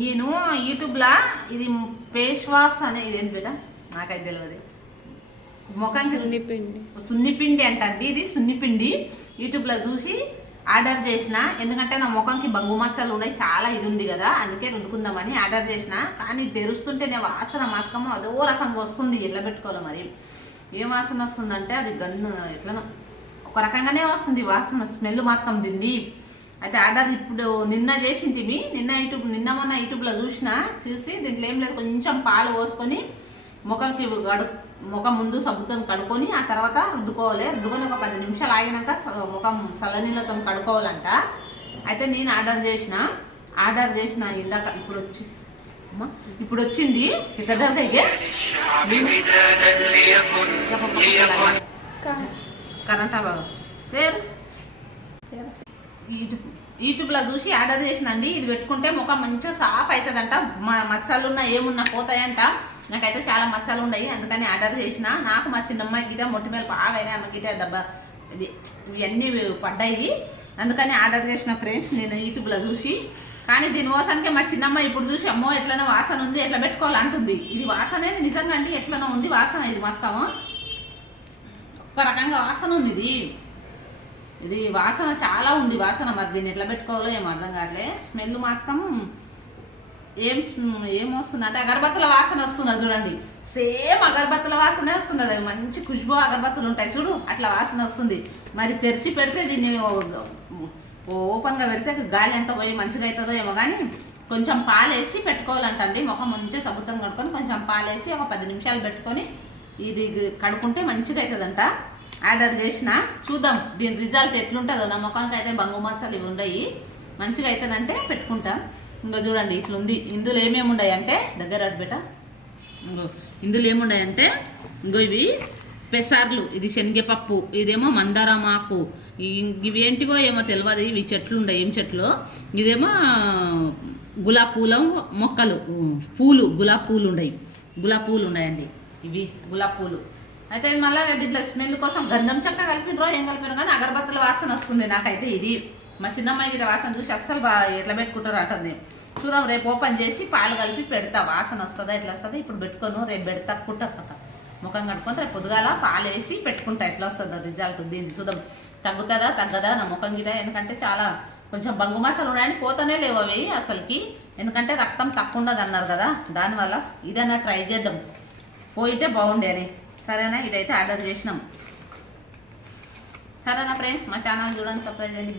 నేను యూట్యూబ్లో ఇది ఫేస్ వాష్ అనే ఇదేంటి బేట నాకైతే తెలియదు ముఖానికి సున్నిపిండి అంటండి ఇది సున్నిపిండి యూట్యూబ్లో చూసి ఆర్డర్ చేసిన ఎందుకంటే నా ముఖంకి బంగు మచ్చలు ఉన్నాయి చాలా ఇది ఉంది కదా అందుకే రుద్దుకుందామని ఆర్డర్ చేసిన కానీ తెరుస్తుంటేనే వాసన మక్కమ అదో రకంగా వస్తుంది ఎట్లా పెట్టుకోవాలి మరి ఏం వాసన వస్తుందంటే అది గన్ను ఎట్లనో ఒక రకంగానే వస్తుంది వాసన స్మెల్ మాత్రం దింది అయితే ఆర్డర్ ఇప్పుడు నిన్న చేసింటివి నిన్న మొన్న యూట్యూబ్లో చూసి దీంట్లో ఏం లేదు కొంచెం పాలు పోసుకొని ముఖంకి ముఖం ముందు సబ్బుతో కడుక్కొని ఆ తర్వాత రుద్దుకొని ఒక 10 నిమిషాలు ఆగినాక ముఖం చల్లనీళ్ళతో కడుక్కోవాలంట అయితే నేను ఆర్డర్ చేసిన ఇందాక ఇప్పుడు వచ్చింది దగ్గరికి కరెంటా బాగా పేరు యూట్యూబ్లో చూసి ఆర్డర్ చేసినండి ఇది పెట్టుకుంటే ముఖం మంచిగా సాఫ్ అవుతుందంట మచ్చలున్నా ఏమున్నా పోతాయంట నాకైతే చాలా మచ్చలు ఉన్నాయి అందుకని ఆర్డర్ చేసిన నాకు మా చిన్నమ్మాయి గిట మొట్టి మీద బాగా అయినా అమ్మ గిట దెబ్బ ఇవన్నీ పడ్డాయి అందుకని ఆర్డర్ చేసిన ఫ్రెండ్స్ నేను యూట్యూబ్లో చూసి కానీ దీనికోసానికి మా చిన్నమ్మ ఇప్పుడు చూసి అమ్మో ఎట్లనో వాసన ఉంది ఎట్లా పెట్టుకోవాలంటుంది ఇది వాసనే నిజంగా అండి ఎట్లనో ఉంది వాసన ఇది మొత్తం ఒక రకంగా వాసన ఉంది ఇది వాసన చాలా ఉంది వాసన మరి దీన్ని ఎట్లా పెట్టుకోవాలో ఏం అర్థం కావట్లే స్మెల్ మాత్రం ఏం వస్తుంది అంటే అగరబత్తుల వాసన వస్తున్నది చూడండి సేమ్ అగరబత్తుల వాసనే వస్తున్నది మంచి ఖుష్బు అగరబత్తులు ఉంటాయి చూడు అట్లా వాసన వస్తుంది మరి తెరిచి పెడితే దీన్ని ఓపెన్గా పెడితే గాలి ఎంత పోయి మంచిగా అవుతుందో ఏమో కానీ కొంచెం పాలేసి పెట్టుకోవాలంటండి ముఖం మంచిగా సబ్బుతం కట్టుకొని కొంచెం పాలేసి ఒక 10 నిమిషాలు పెట్టుకొని ఇది కడుక్కుంటే మంచిగా అవుతుందంట ఆర్డర్ చేసిన చూద్దాం దీని రిజల్ట్ ఎట్లుంటుందో నా ముఖానికి అయితే బంగు మచ్చలు ఇవి ఉన్నాయి మంచిగా అవుతుందంటే పెట్టుకుంటా ఇంకా చూడండి ఇట్లుంది ఇందులో ఏమేమి ఉన్నాయి అంటే దగ్గర అడ్బెట ఇందులో ఏమున్నాయంటే ఇంకో ఇవి పెసార్లు ఇది శనగపప్పు ఇదేమో మందారమాకు ఇవి ఏంటివో ఏమో తెలియదు ఇవి చెట్లు ఉన్నాయి ఏం చెట్లు ఇదేమో గులాబీ పూల మొక్కలు గులాబీ పూలు ఉన్నాయండి ఇవి గులాబీ పూలు అయితే మళ్ళీ దీంట్లో స్మెల్ కోసం గంధం చెక్క కలిపినరో ఏం కలిపినరో కానీ అగరబత్తుల వాసన వస్తుంది నాకైతే ఇది మా చిన్నమ్మాయి గిట్ట వాసన చూసి అస్సలు ఎట్లా పెట్టుకుంటారు అంటుంది చూద్దాం రేపు ఓపెన్ చేసి పాలు కలిపి పెడతా వాసన వస్తుందా ఎట్లా వస్తుందా ఇప్పుడు పెట్టుకోను రేపు పెడతా కుట్టకుండా ముఖం కట్టుకొని రేపు పొద్దుగాల పాలు వేసి పెట్టుకుంటా ఎట్లా వస్తుందో రిజల్ట్ దీన్ని చూద్దాం తగ్గదా నా ముఖం గిట ఎందుకంటే చాలా కొంచెం బంగు మచ్చలు ఉన్నాయని పోతనే లేవు అవి అసలుకి ఎందుకంటే రక్తం తక్కువ ఉండదు అన్నారు కదా దానివల్ల ఇదన్నా ట్రై చేద్దాం పోయితే బాగుండే అని సరేనా ఇదైతే ఆర్డర్ చేసినాం సరేనా ఫ్రెండ్స్ మా ఛానల్ చూడండి సబ్స్క్రైబ్ చేయండి.